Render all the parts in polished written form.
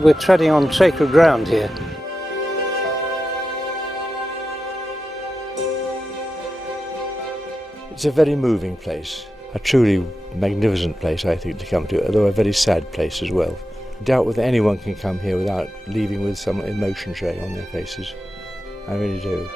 We're treading on sacred ground here. It's a very moving place, a truly magnificent place, I think, to come to, although a very sad place as well. I doubt whether anyone can come here without leaving with some emotion showing on their faces. I really do.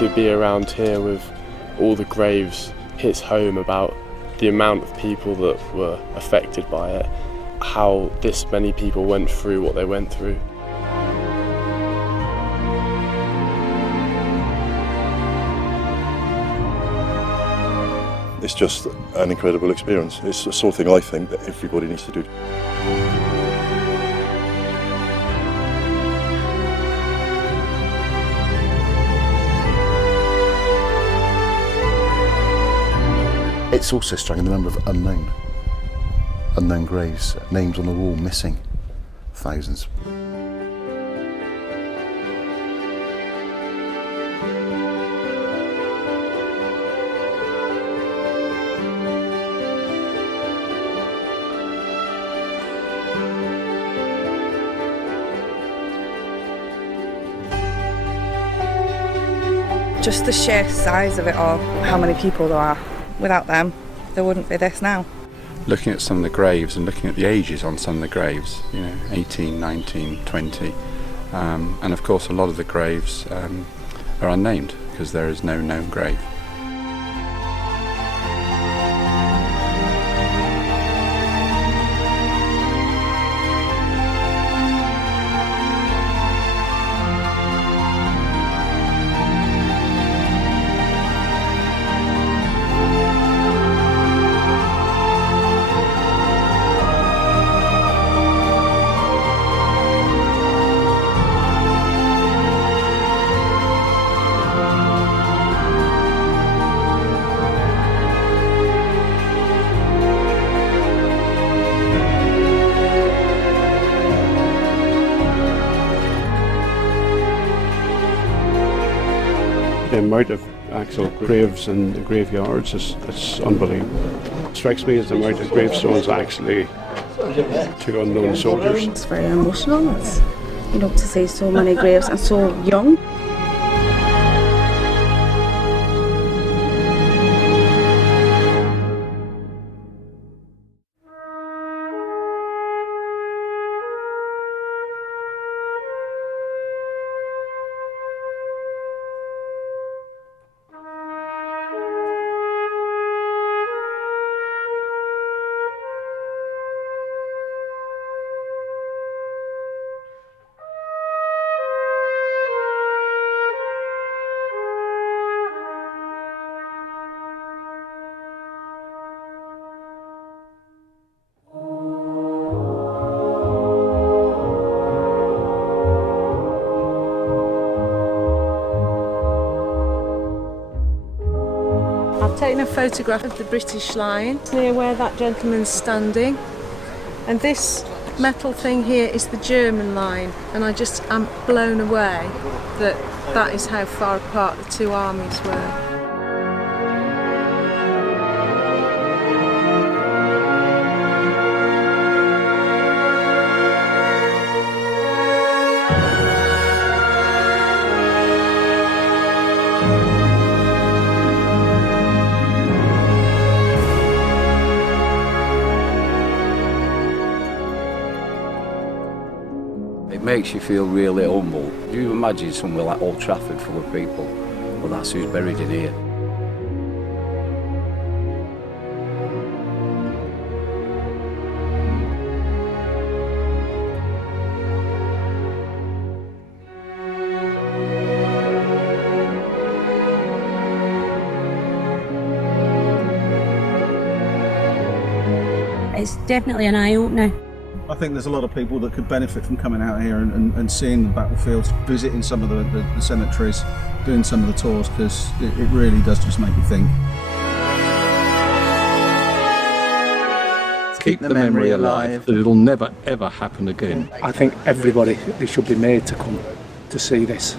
To be around here with all the graves hits home about the amount of people that were affected by it, how this many people went through what they went through. It's just an incredible experience. It's the sort of thing I think that everybody needs to do. It's also struck in the number of unknown graves, names on the wall missing, thousands. Just the sheer size of it all, how many people there are. Without them, there wouldn't be this now. Looking at some of the graves and looking at the ages on some of the graves, 18, 19, 20, and of course a lot of the graves are unnamed because there is no known grave. The amount of actual graves in the graveyards is unbelievable. It strikes me as the amount of gravestones actually to unknown soldiers. It's very emotional. It's, to see so many graves and so young. I've taken a photograph of the British line near where that gentleman's standing, and this metal thing here is the German line, and I just am blown away that that is how far apart the two armies were. It makes you feel really humble. Do you imagine somewhere like Old Trafford full of people? Well, that's who's buried in here. It's definitely an eye-opener. I think there's a lot of people that could benefit from coming out here and seeing the battlefields, visiting some of the cemeteries, doing some of the tours, because it really does just make you think. keep the memory alive, that it'll never ever happen again. I think everybody, they should be made to come to see this.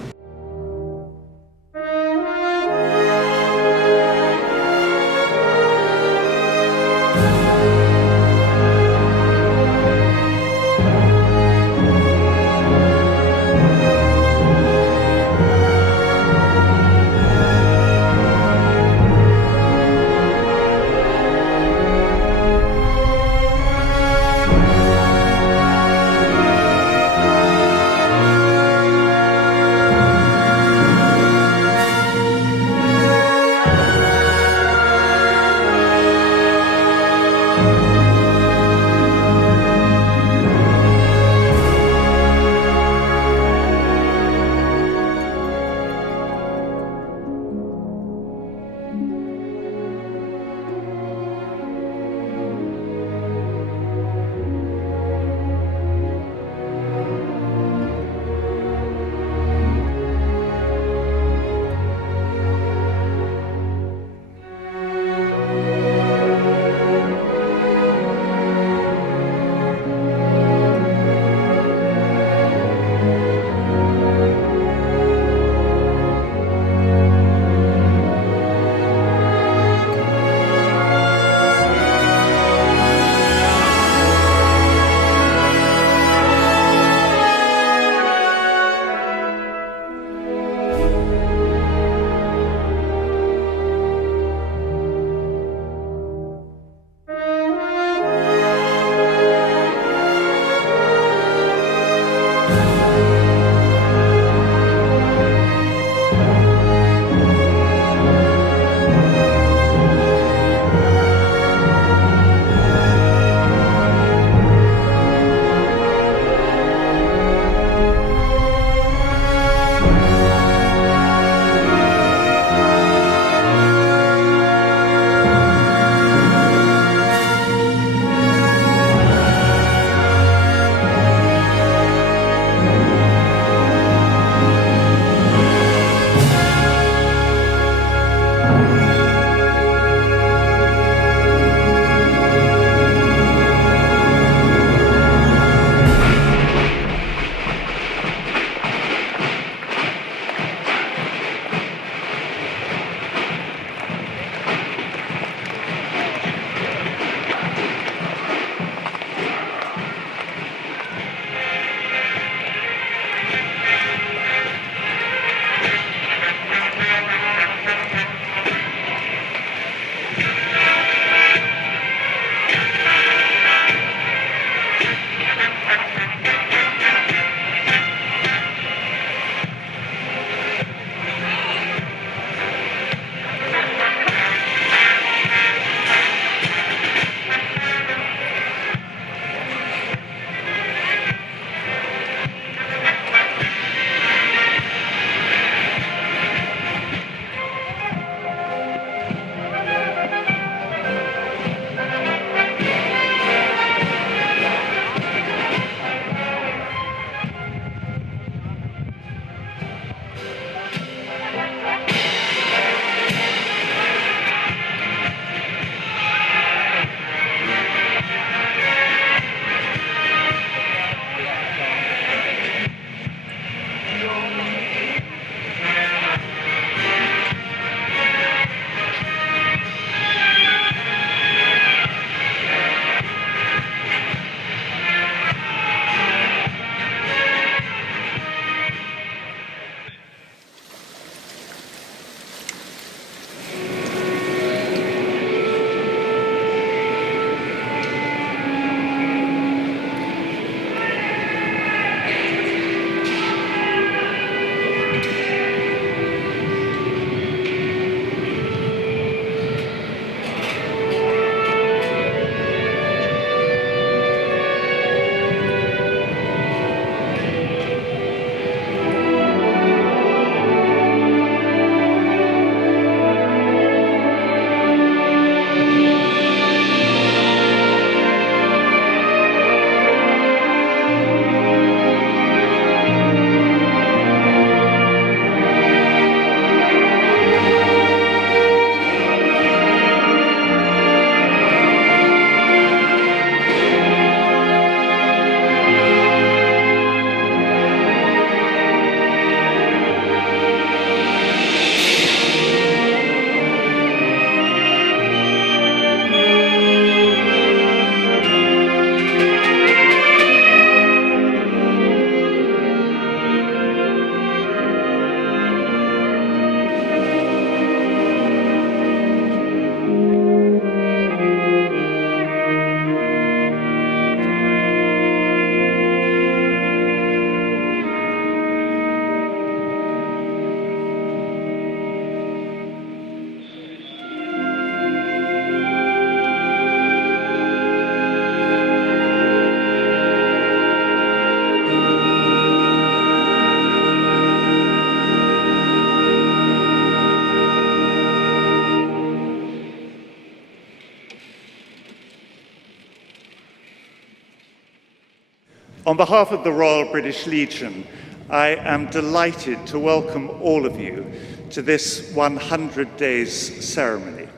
On behalf of the Royal British Legion, I am delighted to welcome all of you to this 100 days ceremony.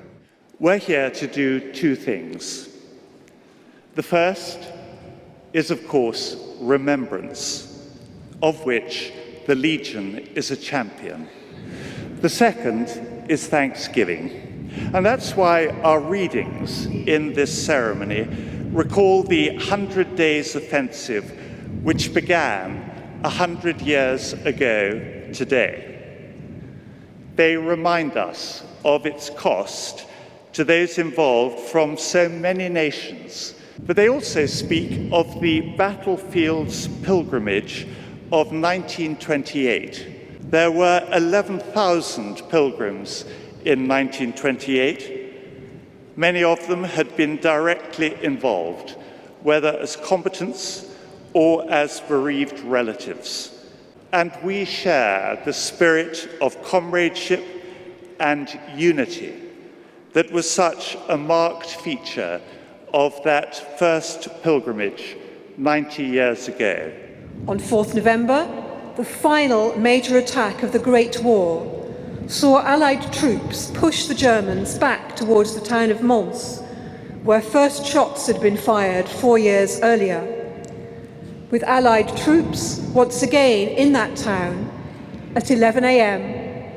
We're here to do two things. The first is, of course, remembrance, of which the Legion is a champion. The second is thanksgiving, and that's why our readings in this ceremony recall the 100 Days Offensive, which began 100 years ago today. They remind us of its cost to those involved from so many nations, but they also speak of the battlefield's pilgrimage of 1928. There were 11,000 pilgrims in 1928. Many of them had been directly involved, whether as combatants or as bereaved relatives. And we share the spirit of comradeship and unity that was such a marked feature of that first pilgrimage 90 years ago. On 4th November, the final major attack of the Great War saw Allied troops push the Germans back towards the town of Mons, where first shots had been fired 4 years earlier. With Allied troops once again in that town at 11 a.m.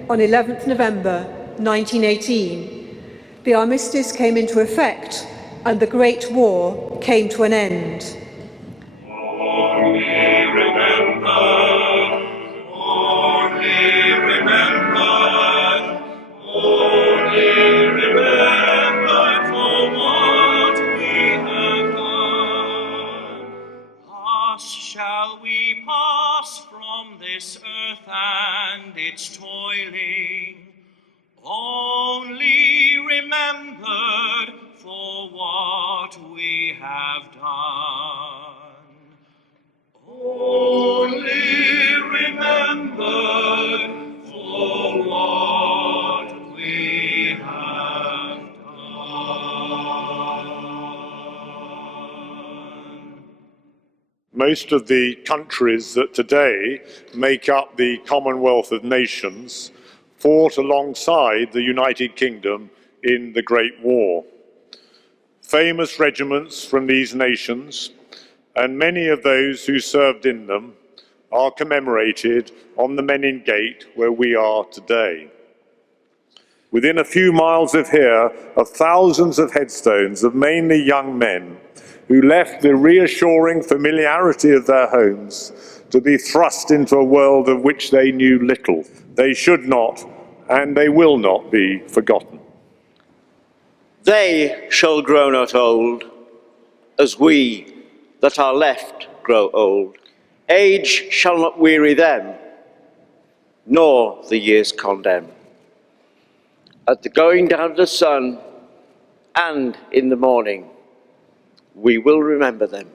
on 11th November 1918, the armistice came into effect and the Great War came to an end. Shall we pass from this earth and its toiling, only remembered for what we have done, only remembered for what we have done. Most of the countries that today make up the Commonwealth of Nations fought alongside the United Kingdom in the Great War. Famous regiments from these nations, and many of those who served in them, are commemorated on the Menin Gate where we are today. Within a few miles of here are thousands of headstones of mainly young men who left the reassuring familiarity of their homes to be thrust into a world of which they knew little. They should not, and they will not be forgotten. They shall grow not old, as we that are left grow old. Age shall not weary them, nor the years condemn. At the going down of the sun, and in the morning, we will remember them.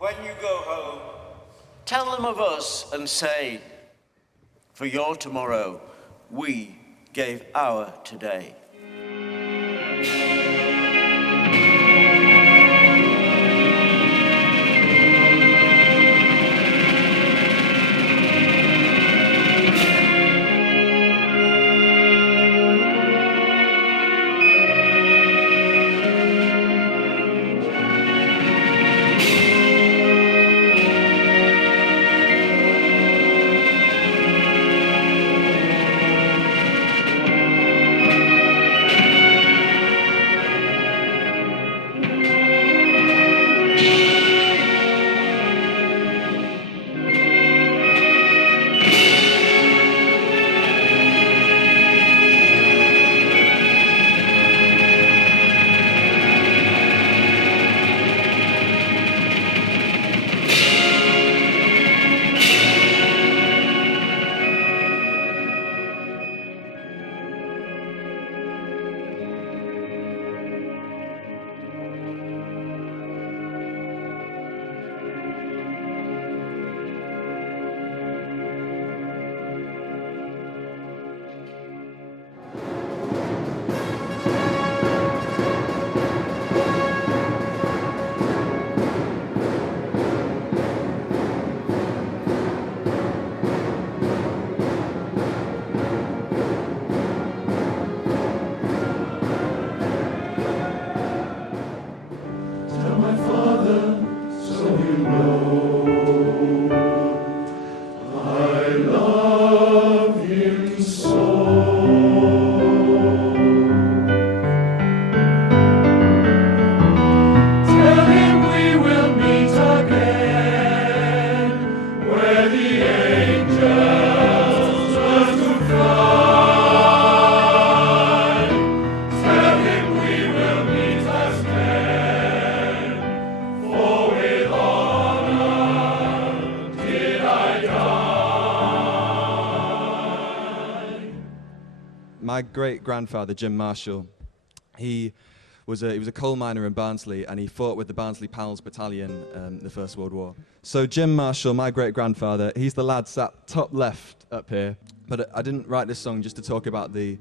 When you go home, tell them of us and say, for your tomorrow, we gave our today. my great-grandfather, Jim Marshall, he was a coal miner in Barnsley, and he fought with the Barnsley Pals Battalion in the First World War. So Jim Marshall, my great-grandfather, he's the lad sat top left up here. But I didn't write this song just to talk about the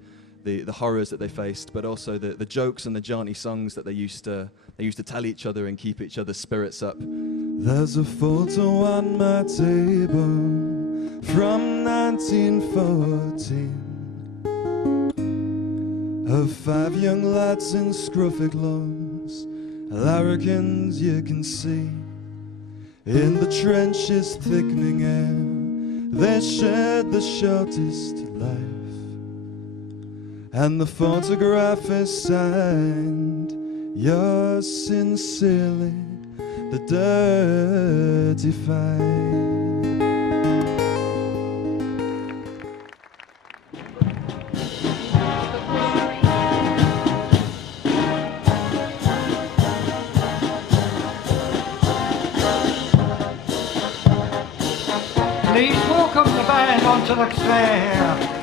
horrors that they faced, but also the jokes and the jaunty songs that they used to tell each other and keep each other's spirits up. There's a photo on my table from 1914 of 5 young lads in scruffy clothes, larrikins you can see. In the trenches thickening air, they shared the shortest life. And the photograph is signed, yours sincerely, the Dirty Five. Please welcome the band onto the fair.